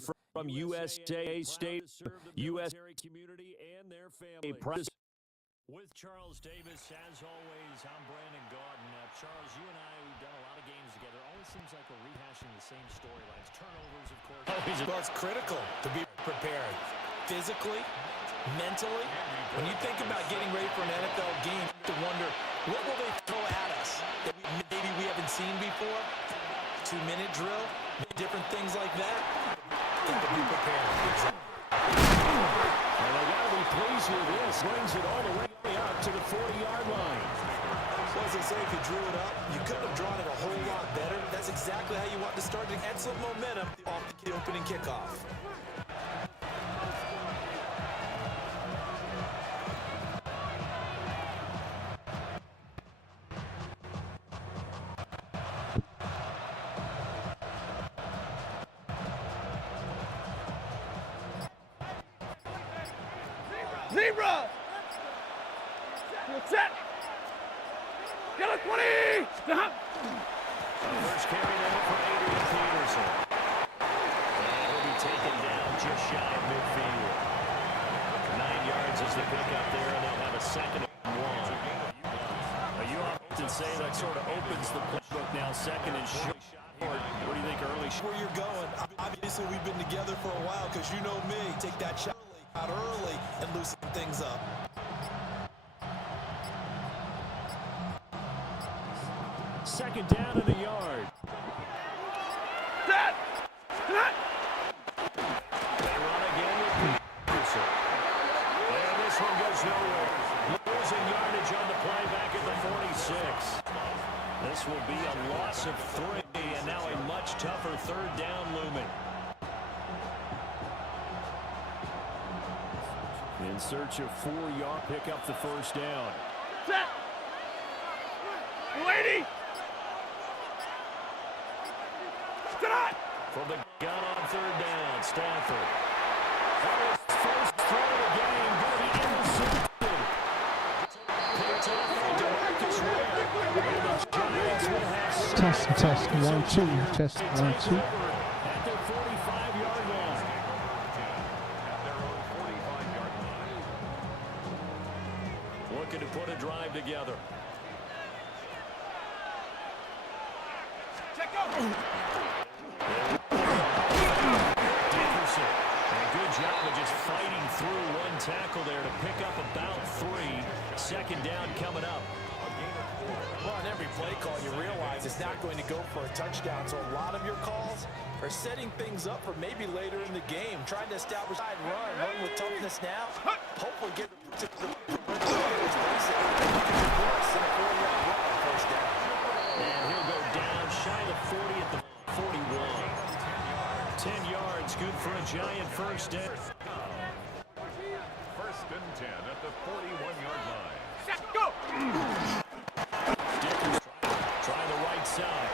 from USA State, U.S. community and their families. With Charles Davis, as always, I'm Brandon Gaudin. Charles, you and I, we've done a lot of games together. Always seems like we're rehashing the same storylines. Turnovers, of course. Well, it's critical to be prepared physically, mentally. When you think about getting ready for an NFL game, to wonder, what will they throw at us that maybe we haven't seen before? 2-minute drill, different things like that. Think to be prepared. And they got to be pleased with this. Brings it all the way up to the 40-yard line. So as I say, if you drew it up, you couldn't have drawn it a whole lot better. That's exactly how you want to start to add some momentum off the opening kickoff. Zebra! Set! Get a 20! First carry there for Adrian Peterson. And he'll be taken down just shy of midfield. 9 yards is the pickup there, and they'll have a second and 1. You often say that sort of opens the playbook now, second and short. What do you think early? Where you're going, obviously we've been together for a while, because you know me, take that shot out early and loosen things up. Second down in the yard. Set! They run again with Peterson. And this one goes nowhere. Losing yardage on the play back at the 46. This will be a loss of 3, and now a much tougher third down looming. In search of 4 yards, pick up the first down. Set! 280! From the gun on third down, Stafford. That was his first throw of the game, going to be intercepted. Picked up by DeMarcus Ware. And the Giants will have Test 1 2. Test 1 2. at their 45-yard line. Looking to put a drive together. Check out! Dickerson. And a good job of just fighting through one tackle there to pick up about 3. Second down coming up. Well, on every play call, you realize it's not going to go for a touchdown, so a lot of your calls are setting things up for maybe later in the game, trying to establish a run with toughness now, hopefully get to the And he'll go down shy of the 40 at the 41. 10 yards, good for a Giant first down. First and 10 at the 41-yard line. Set, go! Dickerson trying the right side.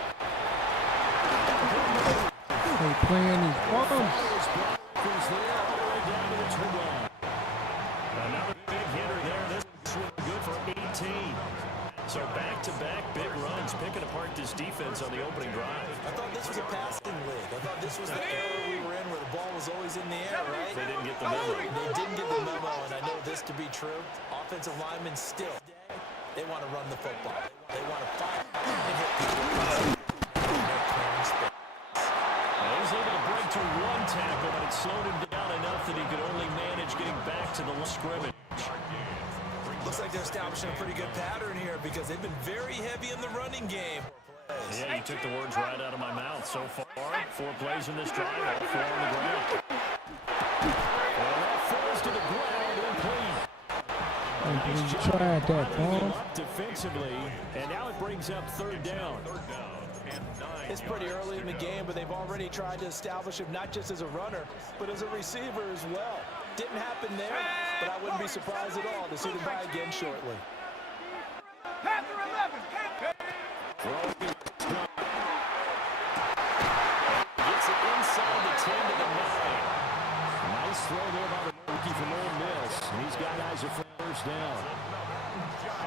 They playing these balls. Blockers there all the way down to the 2-line. Another big hitter there. This one good for 18. So back-to-back big runs, picking apart this defense on the opening drive. I thought this was a passing league. I thought this was the era we were in where the ball was always in the air, right? They didn't get the memo. They didn't get the memo, and I know this to be true. Offensive linemen still, they want to run the football. They want to fire and hit people. He was able to break through one tackle, but it slowed him down enough that he could only manage getting back to the scrimmage. Looks like they're establishing a pretty good pattern here because they've been very heavy in the running game. Yeah, you took the words right out of my mouth. So far, 4 plays in this drive, all 4 on the ground. Well, that falls to the ground and clean. You tried that, ball. Defensively, and now it brings up third down. It's pretty early in the game, but they've already tried to establish him not just as a runner, but as a receiver as well. Didn't happen there, but I wouldn't be surprised at all to see them buy again shortly. Panther 11! Gets it inside the 10 to the 9. Nice throw there by the rookie from Ole Miss. He's got guys at first down.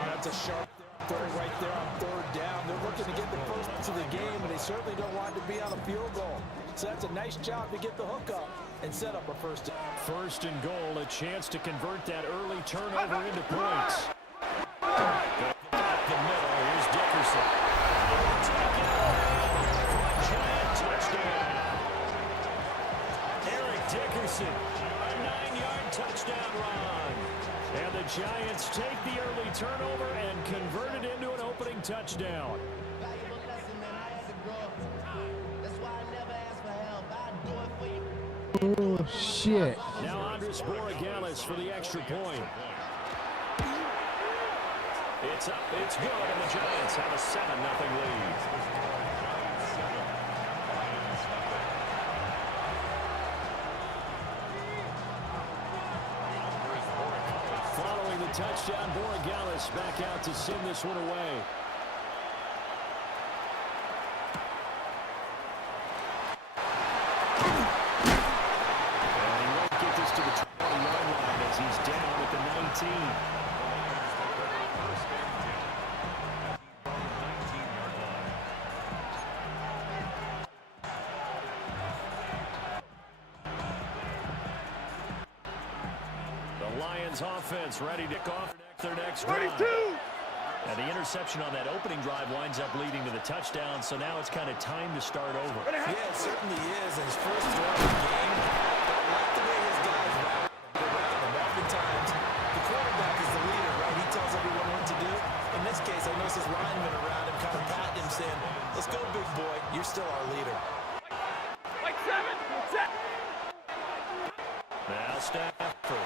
That's a sharp throwing right there on third down. They're looking to get the first to the game, and they certainly don't want to be on a field goal. So that's a nice job to get the hook up and set up a first down. First and goal, a chance to convert that early turnover into points. The middle, here's Dickerson. Giant touchdown. Eric Dickerson, a 9-yard touchdown run. And the Giants take the early turnover and convert it into an opening touchdown. Oh, shit. Now Andres Borregales for the extra point. It's up, it's good, and the Giants have a 7-0 lead. Following the touchdown, Borregales back out to send this one away. And he won't get this to the 20-yard line as he's down at the 19. Lions offense ready to kick off their next drive. And the interception on that opening drive winds up leading to the touchdown, so now it's kind of time to start over. Yeah, it certainly is. And his first throw of the game, I like the way his guys around him. Oftentimes, the quarterback is the leader, right? He tells everyone what to do. In this case, I notice his linemen around him kind of patting him, saying, let's go, big boy. You're still our leader. Like 7. Set. Now Stafford.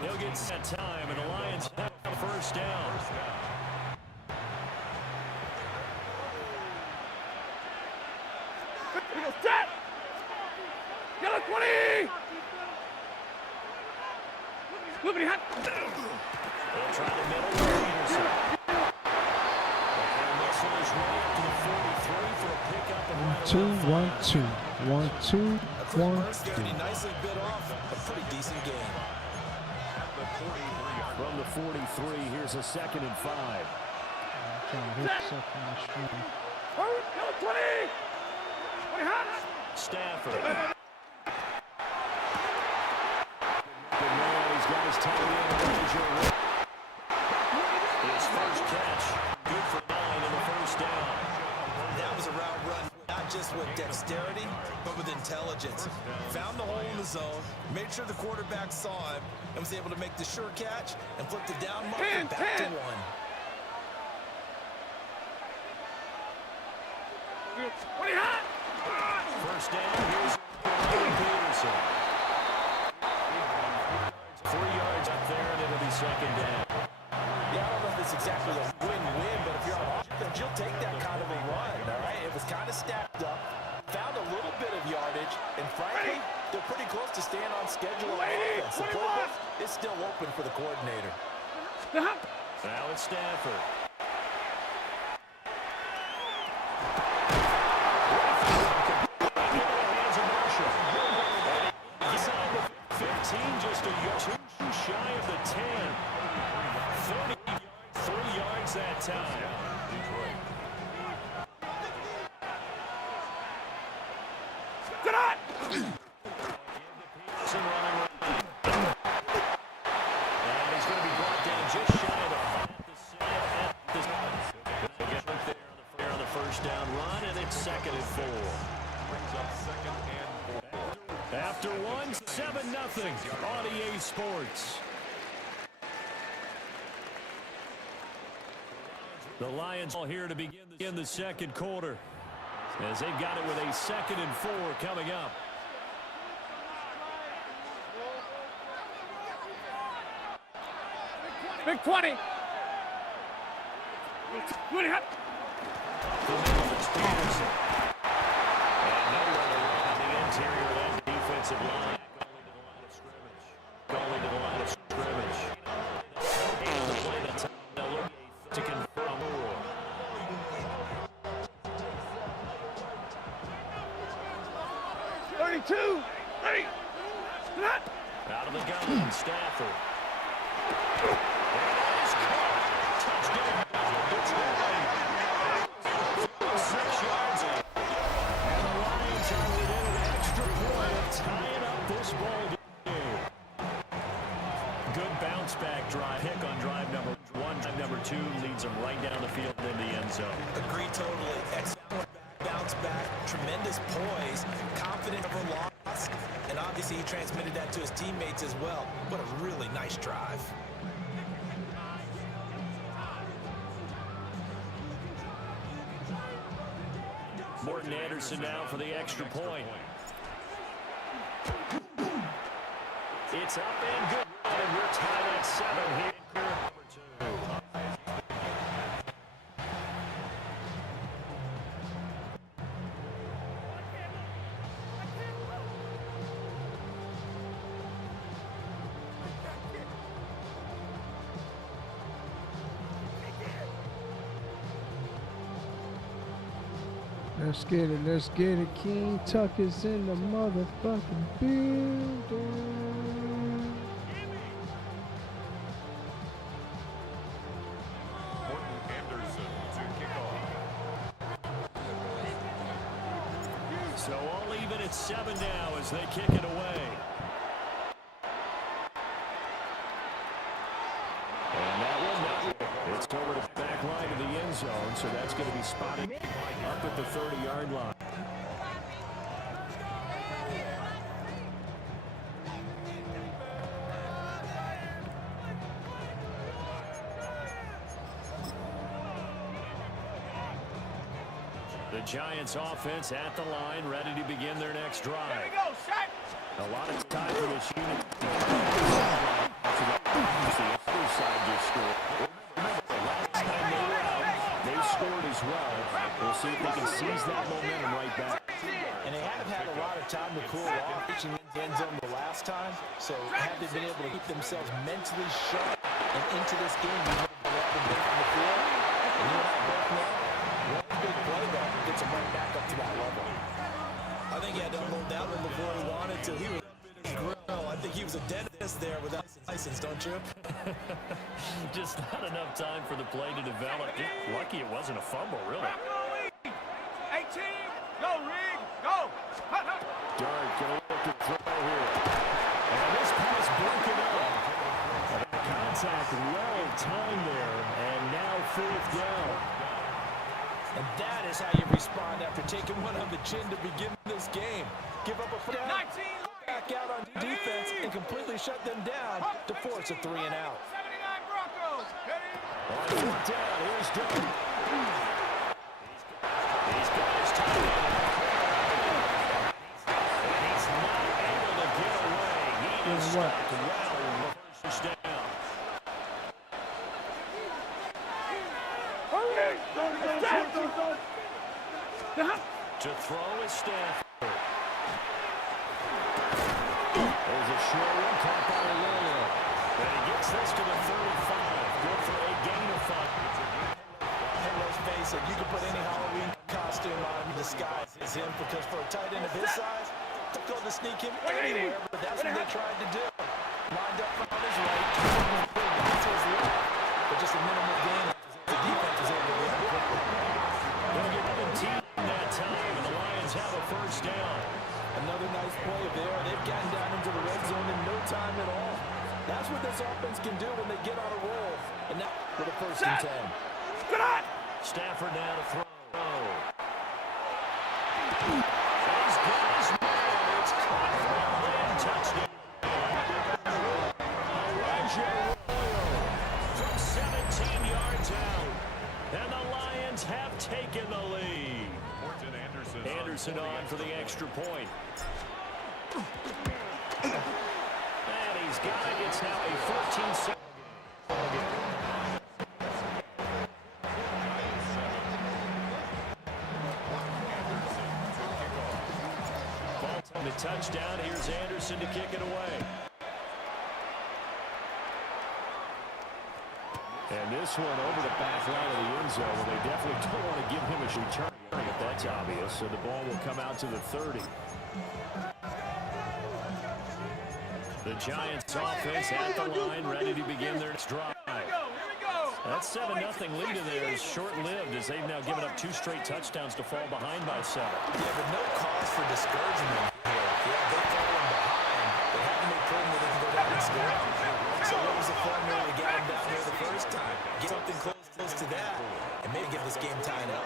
He'll get set time, and the Lions have a first down. He goes set. Get a 20. Moving hot. They'll try the middle with Peterson. And this one is right up to the 43 for a pickup. 1-2, 1-2, 1-2, 1-2. He nicely bit off a pretty decent game. From the 43, here's a 2nd and 5. Trying to hit something on the string. Hurry, go 20. 20 hot. Stafford. Good man, he's got his tight end. His first catch, good for 9 in the first down. That was a route run, not just with dexterity, but with intelligence. Found the hole in the zone, made sure the quarterback saw him, and was able to make the sure catch and flip the down marker back to 1. What hot? First down, here's Peterson. 3 yards up there, and it'll be 2nd down. Yeah, I don't know if it's exactly a win-win, but if you're on offense, you'll take that kind of a run, all right? It was kind of stacked up, found a little bit of yardage, and frankly, they're pretty close to staying on schedule on offense. The playbook is still open for the coordinator. Now it's Stafford. Inside the 15, just a yard too shy of the 10. 33 yards that time. Good on. Peterson running right. And he's going to be brought down just shy of the 5 They'll get right there on the first down run, and it's 2nd and 4. Brings up 2nd and 4. After 1, 7-0 on EA Sports. The Lions all here to begin the second quarter, as they've got it with a 2nd and 4 coming up. Big 20. 20 hot. The middle is Peterson. And nowhere to run on the interior of that defensive line. Going to the line of scrimmage. And the play that's to confirm. 2, 3. Not. Out of the gun, Stafford. There it is, caught. Touchdown. Detroit. 6 yards. And the Lions are within an extra point, tying up this ball game. Good bounce back drive. Pick on drive number 1. Drive number 2 leads them right down the field in the end zone. Agree totally. Excellent bounce back, tremendous poise, confident of a loss, and obviously he transmitted that to his teammates as well. What a really nice drive. Morton Anderson now for the extra point. It's up and good. And we're tied at 7 here. Let's get it. King Tucker's in the motherfucking building. Morton Anderson to kick off. So all even at 7 now as they kick it away. And that one, it's over the back line of the end zone, so that's going to be spotted up at the 30-yard line. The Giants offense at the line, ready to begin their next drive. Here we go, Shaq. A lot of time for this unit. The other side just scored. The last time they were out, they scored as well. We'll see if they can seize that momentum right back. And they haven't had a lot of time to cool off, reaching the end zone the last time. So had they been able to keep themselves mentally sharp and into this game, we would have been from the field. And you and I both know, one big play there gets them right back up to that level. I think he had to unload that one before he wanted to. He was grill. I think he was a dentist there without license, don't you? Just not enough time for the play to develop. Just lucky it wasn't a fumble, really. 18. Go, Rig. Go. Dart going to look to throw here. And this pass broken up. Contact well timed there. And now 4th down. And that is how you respond after taking one on the chin to begin this game. Give up a foot down, 19. back out on defense, and completely shut them down to force a 3 and out. 79 Broncos. On 4th down, here's Dart. He's got his time. And he's not able to get away. He is stopped well in the first down. To throw is Stafford. There's a short one caught by Lillo. And he gets this to the 35. Good for a gain of 5. And let's face it, you can put any Halloween costume on and disguise as him, because for a tight end of his size, it's difficult to sneak him anywhere, but that's what they tried to do. Lined up on his right, to his left, but just a minimal gain. The defense was able to react quickly. They'll get 17 that time, and the Lions have a first down. Another nice play there. They've gotten down into the red zone in no time at all. That's what this offense can do when they get on a roll. And now for the 1st and 10. Stafford now to throw. He's got his man. It's caught for a land touchdown. Elijah Royal from 17 yards out. And the Lions have taken the lead. Morton Anderson. Anderson on for the extra point. And he's got it. It's now a 14-second game. The touchdown. Here's Anderson to kick it away. And this one over the back line of the end zone. Well, they definitely don't want to give him a return if that's obvious. So the ball will come out to the 30. The Giants offense at the line, ready to begin their next drive. That 7-0 lead in there is short-lived as they've now given up 2 straight touchdowns to fall behind by 7. Yeah, but no cause for discouragement here. Yeah, they've fallen behind. They haven't been proven that they can go down and score. So what was the formula to get them down here the first time? Get something close to that, and maybe get this game tied up.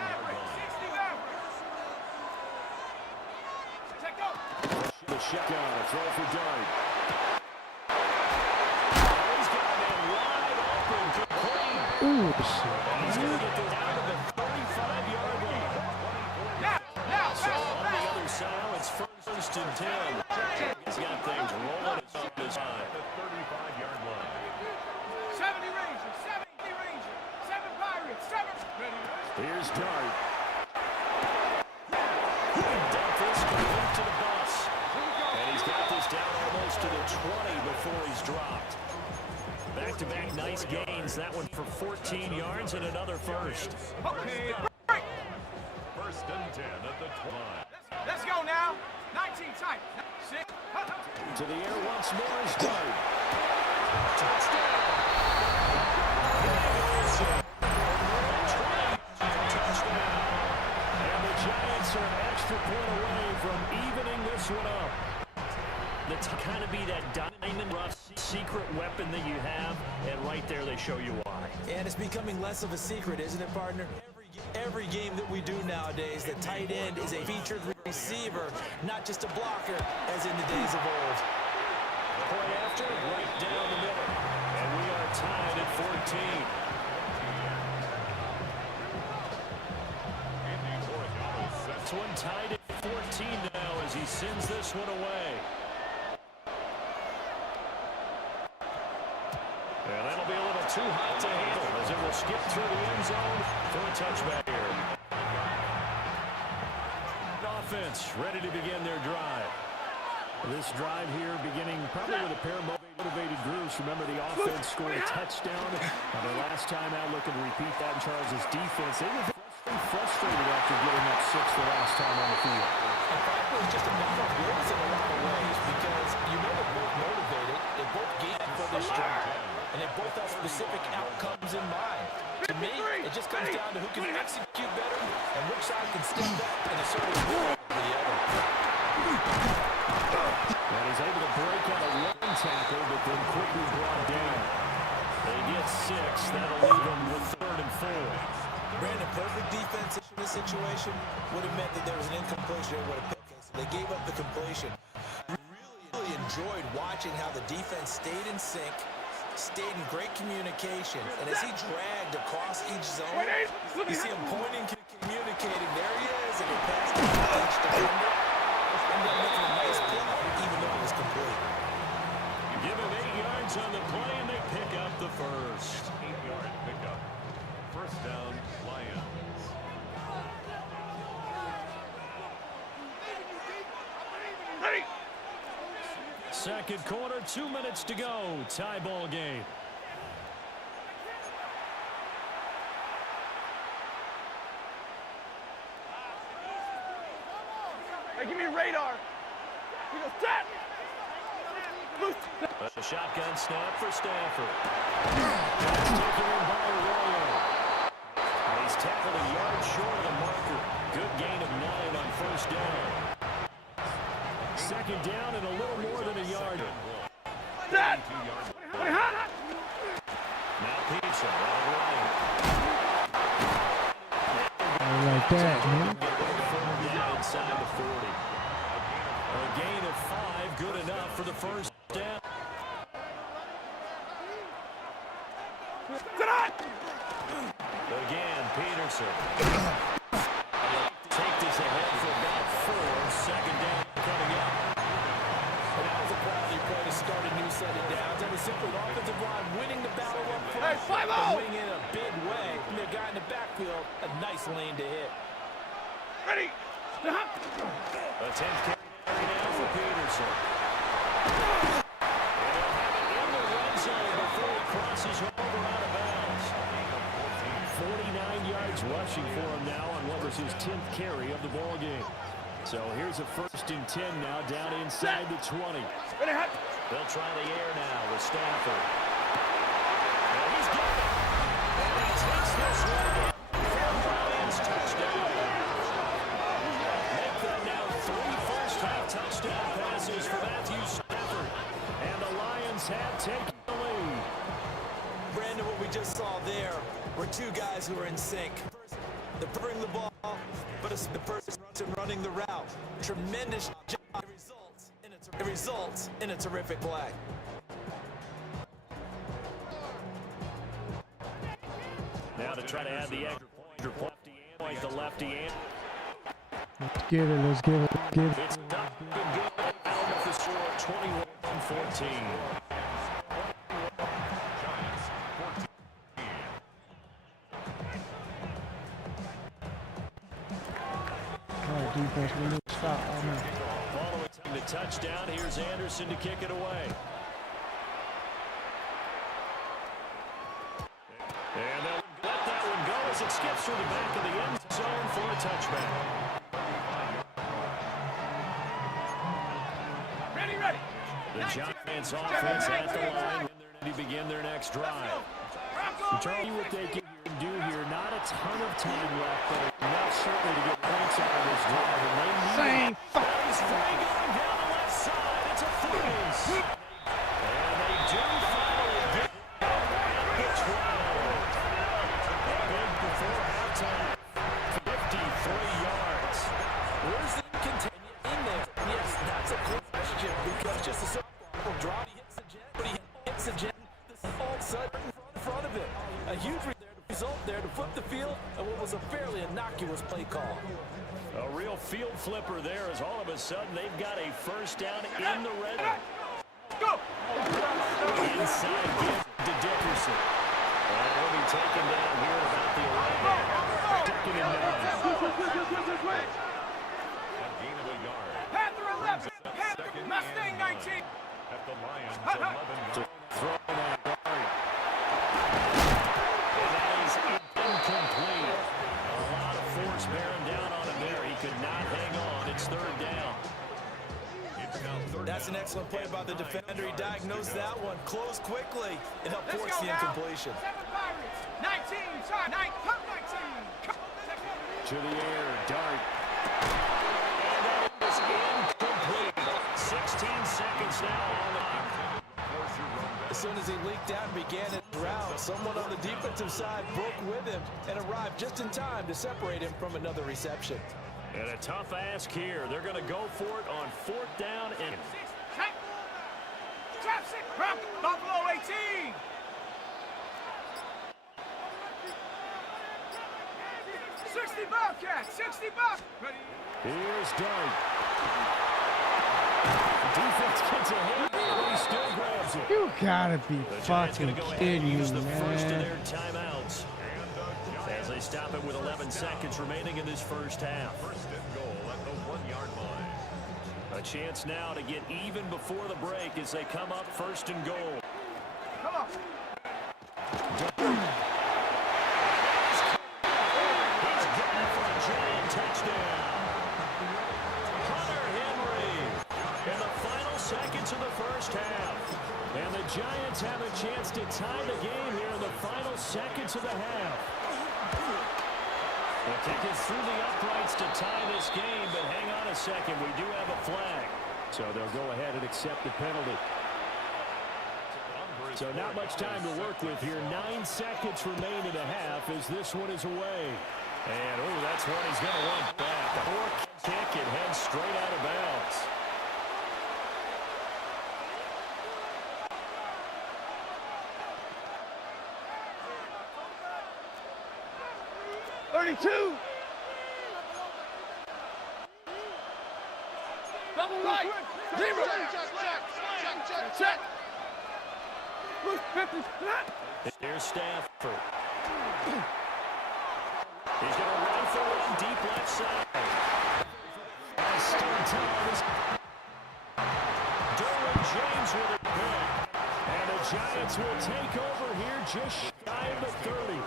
The shotgun, a throw for Dart. He's got a man wide open, complete. Ooh, shit. He's going to get this out of the 35-yard line. So on the other side, it's first and 10. He's got things rolling up his side. The 35-yard line. 70 Rangers, 70 Rangers, 7 Pirates, 7. Here's Dart. Dump this to the bus. And he's got this down almost to the 20 before he's dropped. Back-to-back nice gains. That one for 14 yards and another first. Okay, First and 10 at the 20. let's go now. 19 tight. 6. To the air once more is Dart. Touchdown. Touchdown. And the Giants are an extra point away from evening this one up. That's kind of be that diamond rough secret weapon that you have, and right there they show you why. And it's becoming less of a secret, isn't it, partner? Every game that we do nowadays, the tight end is a featured receiver, not just a blocker, as in the days of old. Point after, right down the middle. And we are tied at 14. This one tied at 14 now as he sends this one away. And that'll be a little too hot to handle as it will skip through the end zone for a touchback here. Offense ready to begin their drive. This drive here beginning probably with a pair of motivated groups. Remember, the offense scored a touchdown. The last time out, looking to repeat that in Charles' defense. They were frustrated after giving up 6 the last time on the field. And frankly, it's just a matter of wills in a lot of ways because you know they're both motivated. They both game for this drive. And they both have specific outcomes in mind. To me, it just comes down to who can execute better and which side can step up and assert his will over the other. And he's able to break out a one tackle, but then quickly brought down. They get 6. That'll leave them with 3rd and 4. Brandon, perfect defense in this situation would have meant that there was an incompletion or would have picked. So they gave up the completion. Really enjoyed watching how the defense stayed in sync, stayed in great communication, and as he dragged across each zone, you see him pointing, communicating. There he is, and he passed to each defender. Ended up making a nice play, even though it was complete. Give him 8 yards on the play, and they pick up the first. 8-yard pickup. First down, Lions. Ready. Second quarter, 2 minutes to go. Tie ball game. Hey, give me a radar. He goes, tap. A shotgun snap for Stafford. That's taken in by Arroyo. And he's tackled a yard short of the marker. Good gain of 9 on first down. Second down and a little more than a yard. Tap. Now Pizza running. I like that, man. Down inside the 40. A gain of 5, good enough for the first down. Again, Peterson. Take this ahead for about 4. Second down coming up. And that was a quality play to start a new set of downs. That was simply the offensive line winning the battle up front. Hey, 5-0. And winning in a big way. And their guy in the backfield, a nice lane to hit. Ready. A 10th carry now for Peterson. And he'll have it in the red zone before he crosses over out of bounds. 49 yards rushing for him now on what was his 10th carry of the ball game. So here's a 1st and 10 now down inside the 20. Ready, hot. They'll try the air now with Stafford. And he's got it. And he takes this one. Lions touchdown. Make that now 3 first-half touchdown passes for Matthew Stafford. And the Lions have taken the lead. Brandon, what we just saw there were two guys who are in sync. They bring the ball, but it's the person running the route. Tremendous job. It results in a terrific play. Now to try to add the extra point, the lefty end. Let's get it. Let's get it. Let's get it. It's not good. Out with the score, 21-14. Defense, we need to stop. Following the touchdown, here's Anderson to kick it away. And they'll let that one go as it skips through the back of the end zone for a touchback. Ready. The Giants offense at the line to begin their next drive. Charlie, what they can do here, not a ton of time left, but enough certainly to get points out of this drive. And they need Same He's free going down the left side. It's a freeze. And they do finally get at the 12. Big before halftime. 53 yards. Where's the contention in there? Yes, that's a question because just a simple drop. He hits the jet, but he hits the jet. All of a sudden in front of it. A huge result there to flip the field and what was a fairly innocuous play call. A real field flipper there as all of a sudden they've got a first down in the red zone. Go! Inside give to Dickerson. And he'll be taken down here at about the 11. Second and 9. A gain of a yard. Panther 11. Panther. Mustang 19. At the Lions, 11 yards. Throw that guard. And that is incomplete. A lot of force bearing down on him there. He could not hang on. It's third down. It's now third That's an down. excellent play by the defender. He diagnosed that one, closed quickly, and helped force the incompletion. 7 Pirates. 19. Sorry, 19. To the air, dart. And that is incomplete. 16 seconds now on the clock. As soon as he leaked out and began his round, someone on the defensive side broke with him and arrived just in time to separate him from another reception. And a tough ask here. They're going to go for it on 4th down. And Trap 6. Buffalo 18. 60 Bobcats. 60 Bobcats. Ready. here's Dart. Defense gets a hit, but he still grabs it. You gotta be The Giants fucking going to go ahead kidding and me, use the first of man. their timeouts as they stop it with 11 seconds remaining in this first half. First and goal at the 1-yard line. A chance now to get even before the break as they come up first and goal. Come on. He's getting for a giant touchdown. Hunter Henry in the final seconds of the first half. And the Giants have a chance to tie the game here in the final seconds of the half. The kick is through the uprights to tie this game, but hang on a second, we do have a flag. So they'll go ahead and accept the penalty. So not much time to work with here. 9 seconds remain in the half as this one is away. And, oh, that's one he's going to want back. Poor kick, it heads straight out of bounds. Double right. Zero. Check. Look, 50. Here's Stafford. He's going to rifle one deep left side. Still time. Derwin James with it back. And the Giants will take over here just shy of the 30.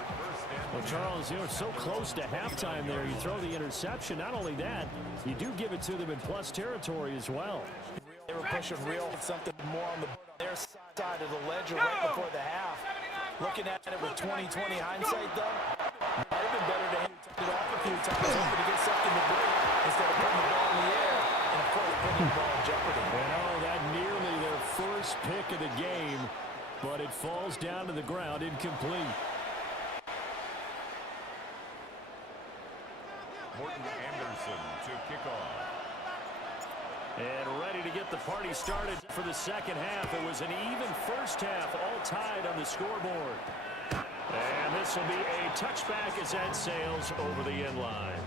Well, Charles, you know, so close to halftime there. You throw the interception. Not only that, you do give it to them in plus territory as well. They were pushing real, something more on their side of the ledger right before the half. Looking at it with 20/20 hindsight, though, might have been better to hand it off a few times, hoping to get something to break instead of putting the ball in the air and, of course, putting the ball in jeopardy. And that nearly their first pick of the game, but it falls down to the ground incomplete. Morton Anderson to kick off. And ready to get the party started for the second half. It was an even first half, all tied on the scoreboard. And this will be a touchback as that sails over the end line.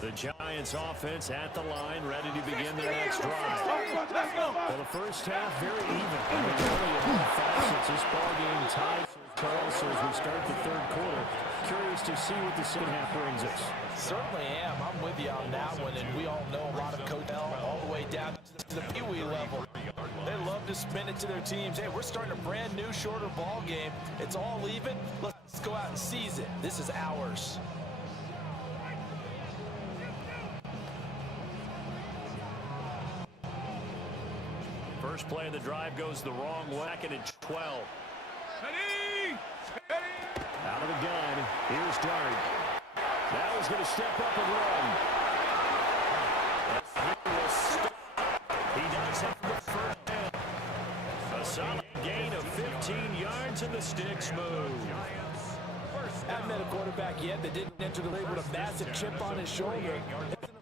The Giants offense at the line, ready to begin their next drive. Well, the first half, very even. Only a 5 since this ball game tied. Charles, so as we start the third quarter, curious to see what the second half brings us. Certainly am. I'm with you on that one, and we all know a lot of Coach L all the way down to the Pee-wee level. They love to spin it to their teams. Hey, we're starting a brand new, shorter ball game. It's all even. Let's go out and seize it. This is ours. First play of the drive goes the wrong way. Second and 12. Out of the gun. Here's Dart. Now he's going to step up and run. He does have the first down. A solid gain of 15 yards and the sticks move. Haven't met a quarterback yet that didn't enter the league with a massive chip on his shoulder.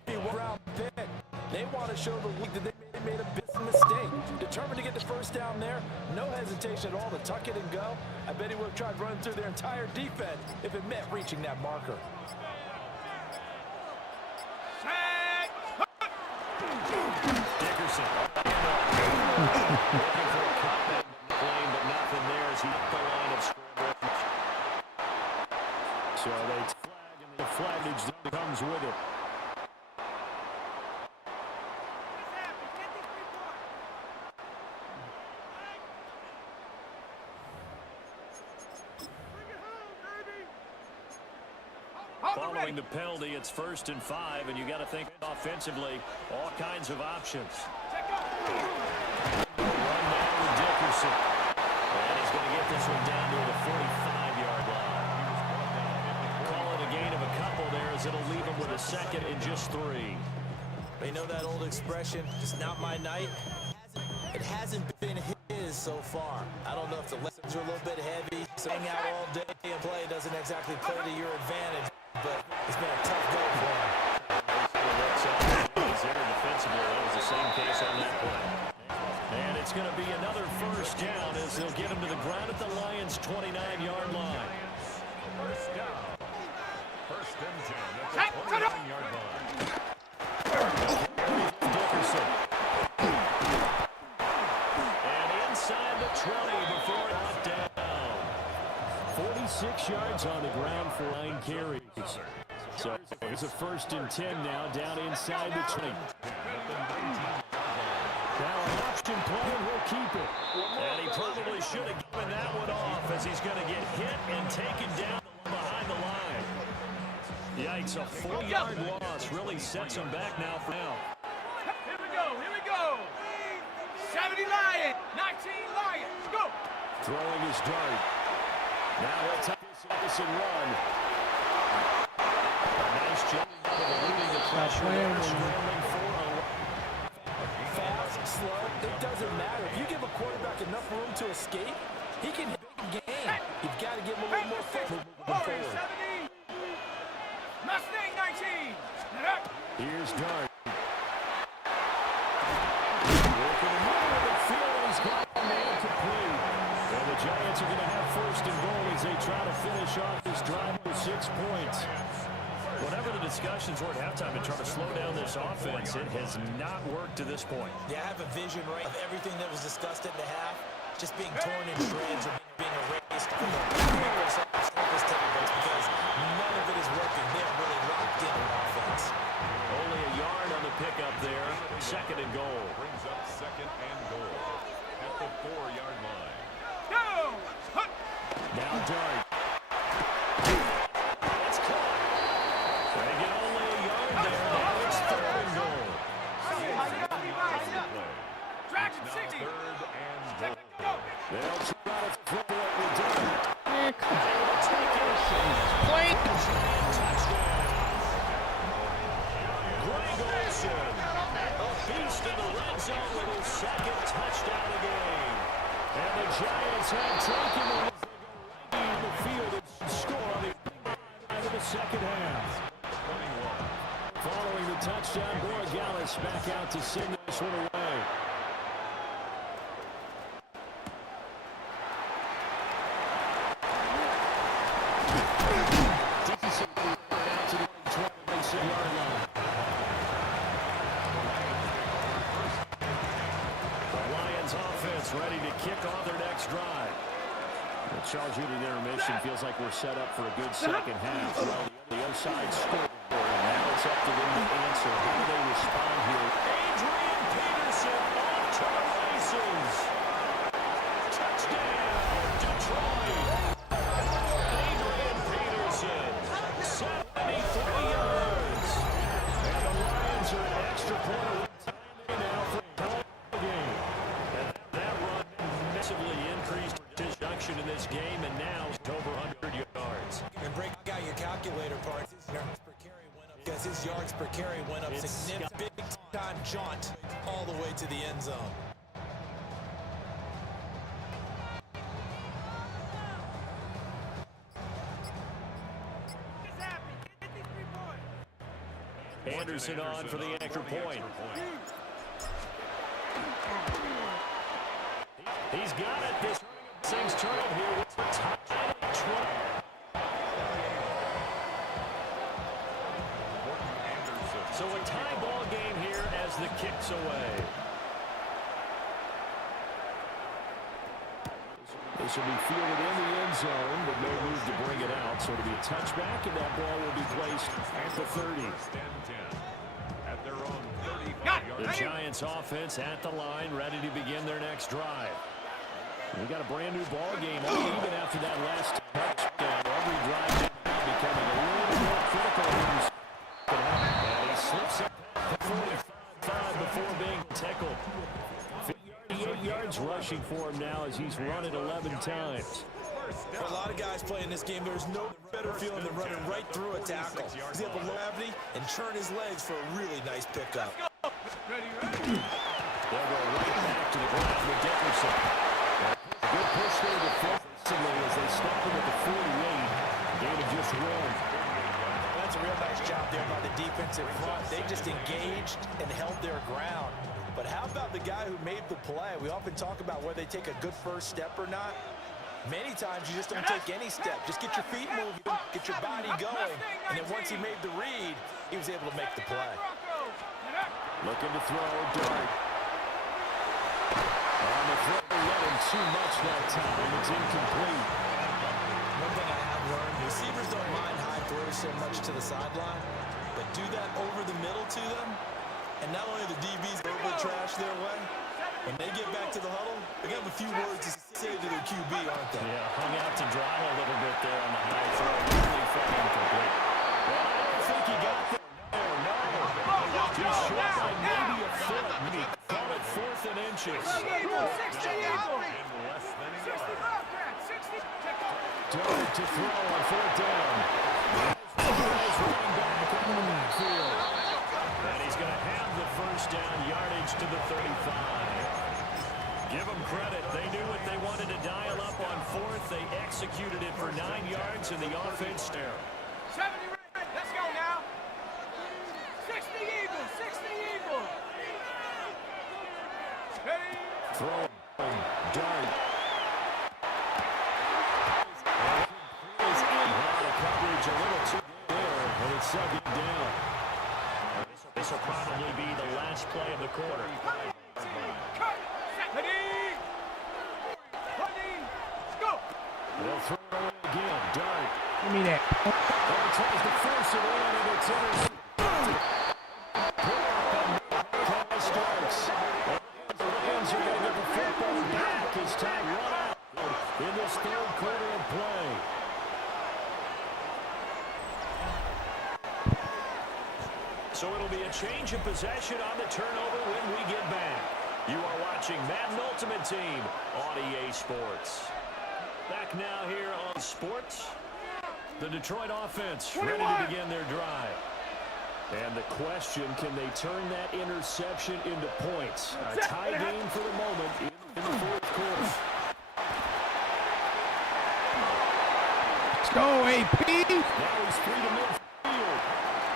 It's a round pick. They want to show the league that they made a big mistake. Determined to get the first down there. No hesitation at all to tuck it and go. I bet he would have tried running through their entire defense if it meant reaching that marker. Dickerson. Looking for a cutback plane, but nothing there as he hit the line of scrimmage. So they flag, and the flaggage comes with it. Following the penalty, it's 1st and 5, and you got to think offensively, all kinds of options. Run down with Dickerson. And he's going to get this one down to the 45-yard line. Call it a gain of a couple there as it'll leave him with a second and just 3. They know that old expression, it's not my night. It hasn't been his so far. I don't know if the lessons are a little bit heavy. So hang out all day and play doesn't exactly play to your advantage. But it's been a tough go for him. Defensively, that was the same case on that play. And it's going to be another first down as they'll get him to the ground at the Lions' 29-yard line. First down. 1st and 10 at the 29-yard line. Dickerson. And inside the 20 before it went down. 46 yards on the ground for 9 carries. So it's a 1st and 10 now, down inside the 20. Now an option play, and we'll keep it. And he probably should have given that one off as he's going to get hit and taken down behind the line. Yikes, a 4-yard loss really sets him back now for now. Here we go. 70 Lions, 19 Lions, go. Throwing his dart. Now let's have this and run. Nice job of eluding the pressure. Fast, slow, it doesn't matter. If you give a quarterback enough room to escape, he can hit the game. You've got to give him a little more foot moving forward. 70. Mustang 19. Here's Dart. Working in the field, he's got a man complete. And the Giants are going to have 1st and goal as they try to finish off this drive with 6 points. Whatever the discussions were at halftime and trying to slow down this offense, it has not worked to this point. Yeah, I have a vision, right, of everything that was discussed at the half just being torn in shreds or being erased from the tables because and goal. Brings up second and goal at the 4-yard line. Now Dart. It's caught. They get only a yard there. Now it's third and goal. Track Now 60. third and goal. They'll try to flip it with Dart. Play. Touchdown. Greg Olsen, a beast in the red zone with his second touchdown of the game. And the Giants have taken the lead in the field and score on the end of the second half. 21. Following the touchdown, Borregales back out to send this one away. Decently out to the 26-yard line. The Lions offense ready to kick off their next drive. The Charles Union intermission feels like we're set up for a good second half. Well, the other side scored, and now it's up to them to answer. How do they respond here? Adrian Peterson off to the races. Touchdown, Detroit. Adrian Peterson, 73 yards. And the Lions are an extra point away now for the tie game. And that run massively increased production in this game, and now it's over 100 yards. And break out your calculator part. Because his yards per carry went up significantly. Big-time jaunt all the way to the end zone. Anderson on for the extra point. He's got it. This thing's turning here with the tie at 12. So a tie ball game here as the kick's away. This will be fielded in the end zone, but no move to bring it out. So it'll be a touchback, and that ball will be placed at the 30. At their own 35-yard The line. Giants offense at the line, ready to begin their next drive. We got a brand new ball game, even after that last touchdown. Every drive becoming a little more critical. And he slips up to 45 before being tackled. 58 yards rushing for him now as he's run it 11 times. For a lot of guys playing this game, there's no better feeling than running right through a tackle. He's able to gravity and turn his legs for a really nice pickup. They'll go right back to the ground with Dickerson. Good push there defensively as they stop him at the 48. Gain of just one. That's a real nice job there by the defensive front. They just engaged and held their ground. But how about the guy who made the play? We often talk about whether they take a good first step or not. Many times you just don't take any step. Just get your feet moving, get your body going. And then once he made the read, he was able to make the play. Looking to throw, Dart. On the throw, let him too much that time. It's incomplete. One thing I have learned, receivers don't mind high throws so much to the sideline, but do that over the middle to them, and not only the DBs verbal trash their way, when they get back to the huddle, they have a few words to say to their QB, aren't they? Yeah, hung out to dry a little bit there on the high throw. Really felt incomplete. Well, I don't think he got there. No. Just short by maybe a foot. He caught it 4th and inches. Dart to throw on 4th down. He's running back in the backfield. And he's going to have the first down, yardage to the 35. Give them credit. They knew what they wanted to dial up on 4th. They executed it for 9 yards in the offense there. 70 red. Let's go now. 60 Eagles. 60 Eagles. Ready? Throw. Dart. Coverage a little too there, and it's 2nd down. This will probably be the last play of the quarter. Ready? Go. They'll throw it again. Dart. Give me that. Tries to force it in, and it's intercepted. Pass starts. change of possession on the turnover when we get back. You are watching Madden Ultimate Team on EA Sports. Back now here on Sports. The Detroit offense ready to begin their drive. And the question, can they turn that interception into points? A tie game for the moment in the fourth quarter. Let's go, AP. Now he's free to midfield.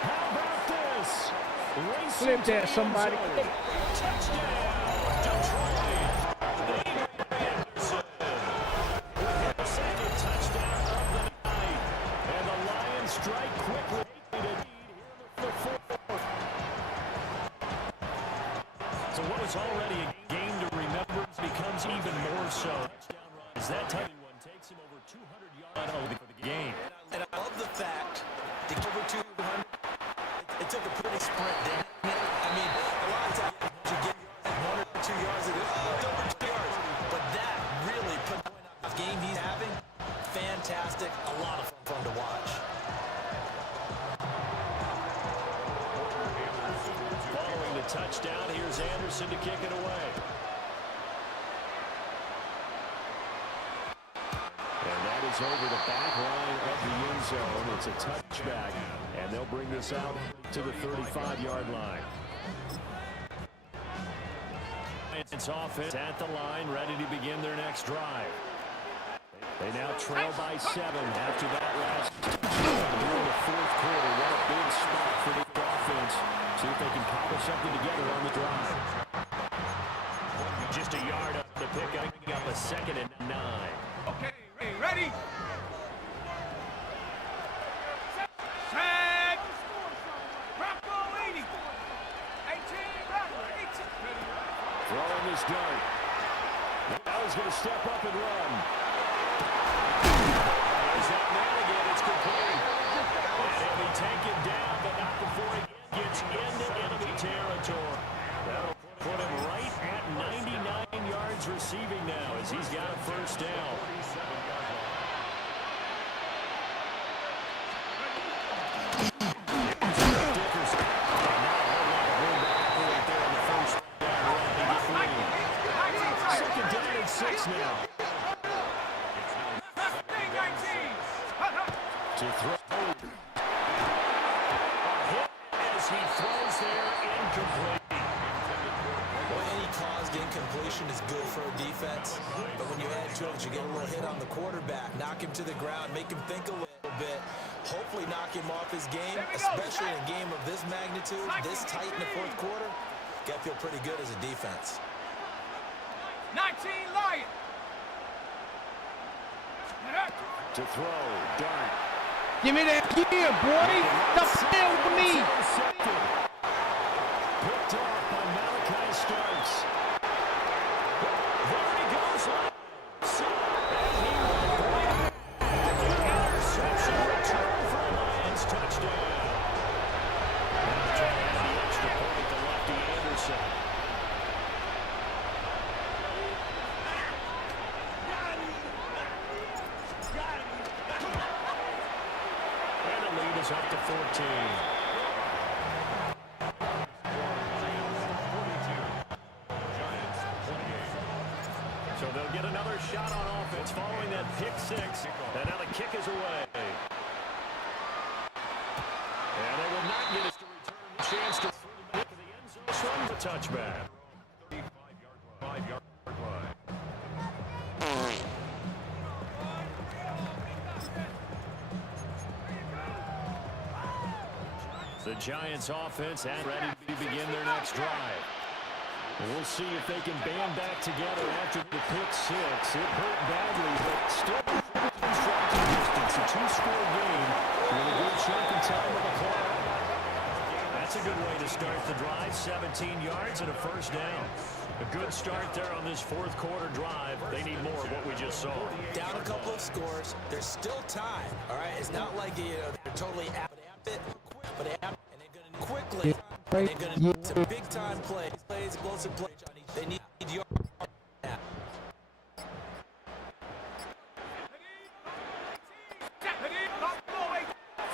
How about this? Racing Flip that, to the somebody. end zone. Touchdown, Detroit. Anderson. With his second touchdown of the night. And the Lions strike quickly. So what was already a game to remember becomes even more so. As that type of one takes him over 200 yards for the game. And I love the fact to get over 200, it took a pretty sprint, didn't it? I mean, a lot of times you get 1 or 2 yards, it's over 2 yards. But that really put the point on the game he's having. Fantastic. A lot of fun to watch. Following the touchdown, here's Anderson to kick it away. And that is over the back line of the end zone. It's a touchback, and they'll bring this out to the 35-yard line. It's offense at the line, ready to begin their next drive. They now trail by 7 after that last touchdown here in the fourth quarter. What a big spot for the offense. See if they can cobble something together on the drive. Just a yard up the pick, up a 2nd and 9. Okay, ready? Set. Bronco 80. 18, ready. 18. Throwing this dart. Now he's going to step up and run. There's that man again. It's complete. And he'll be taken down, but not before he gets into enemy territory. That'll put him right at 99 yards receiving now as he's got a first down. Second down and 6 now. To throw. Hit as he throws there, incomplete. Well, any caused incompletion is good for a defense, but when you add to it, you get a little hit on the quarterback, knock him to the ground, make him think a little bit, hopefully knock him off his game, especially in a game of this magnitude, this tight in the fourth quarter. Got to feel pretty good as a defense. 19 Lion. To throw, dart. Give me that gear, boy. Stop playing with me. Picked off by Malachi Starks. There he goes. And he went right back. Interception return for a Lions touchdown. And trying to have the extra point to lefty Anderson. And the lead is up to 14. So they'll get another shot on offense following that pick 6. And now the kick is away. And they will not get us to return the chance to throw the back of the end zone from the touchback. 5-yard line. The Giants offense and ready to begin their next drive. And we'll see if they can band back together after the pick 6. It hurt badly, but still within striking distance. A 2-score game with a good chunk of time of the clock. That's a good way to start the drive. 17 yards and a first down. A good start there on this fourth quarter drive. They need more of what we just saw. Down a couple of scores. There's still time, all right? It's not like they're totally at it, but they have, and they're going to quickly, and they're going to need some big-time plays, explosive plays. They need your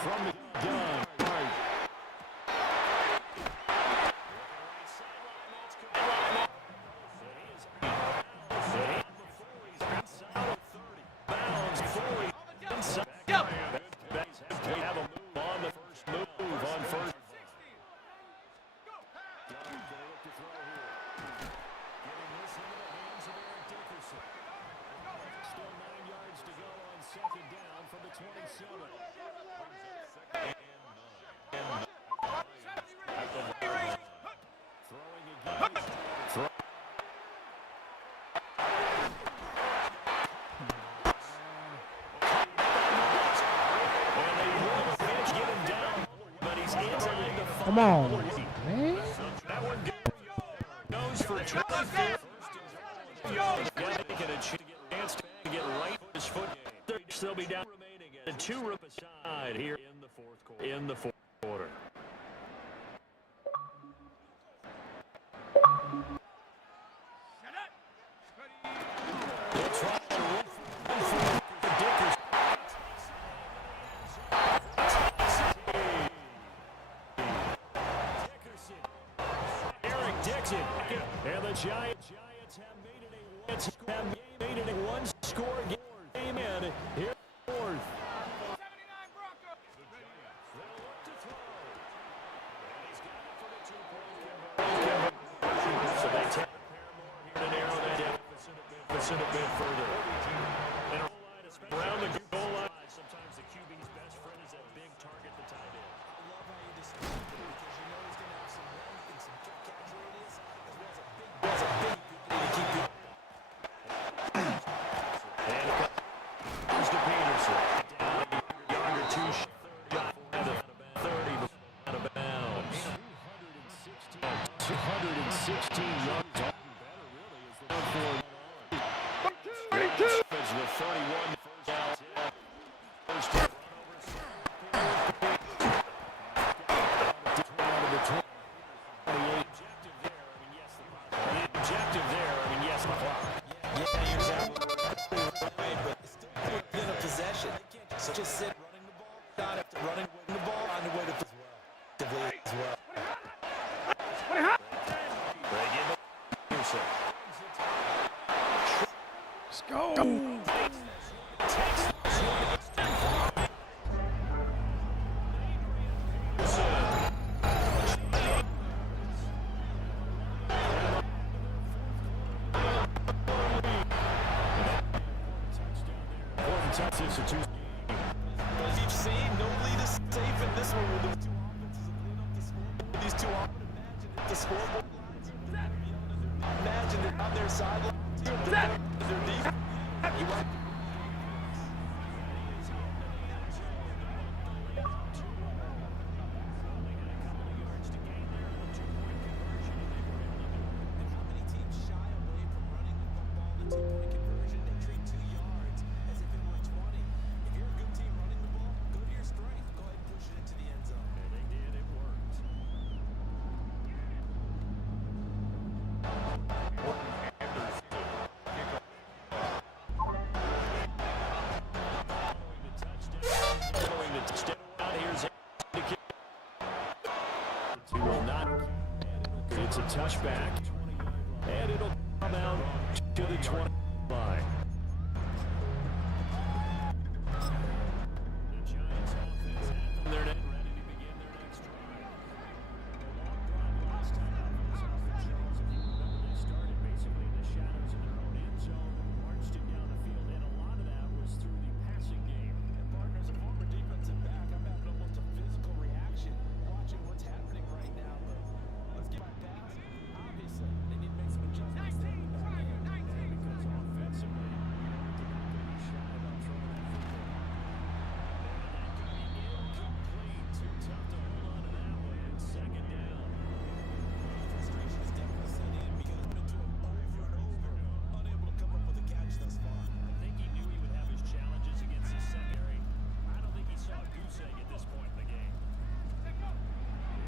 from the gun. Come on, man. That one goes for 24. Get a chance to get right to his foot. They'll be down and 2 aside here in the fourth quarter. And the Giants have made it a one-score game. And here, fourth. 79 Broncos. So they take to narrow that deficit a bit further. And around the goal line, sometimes the QB's best friend is that big target, the tight end. I love how you describe it because you know he's going to have some length and some catch radius as well as a big to keep you. And it comes to Peterson. Down a yard or two shot out of 30 out of bounds. 216 yards. With 31 down. First down. Objective there, I mean, yes, the clock. Yeah, you're exactly right, but it's still within a possession. So just sit running the ball, not after running the ball on the way to as well. Let's go. As you've seen, no lead is safe in this one with those two offenses have lit up the scoreboard. These two offenses, imagine if the scoreboard imagine they're on their sideline. Their defense. You want It's a touchback, and it'll come out to the 20 line.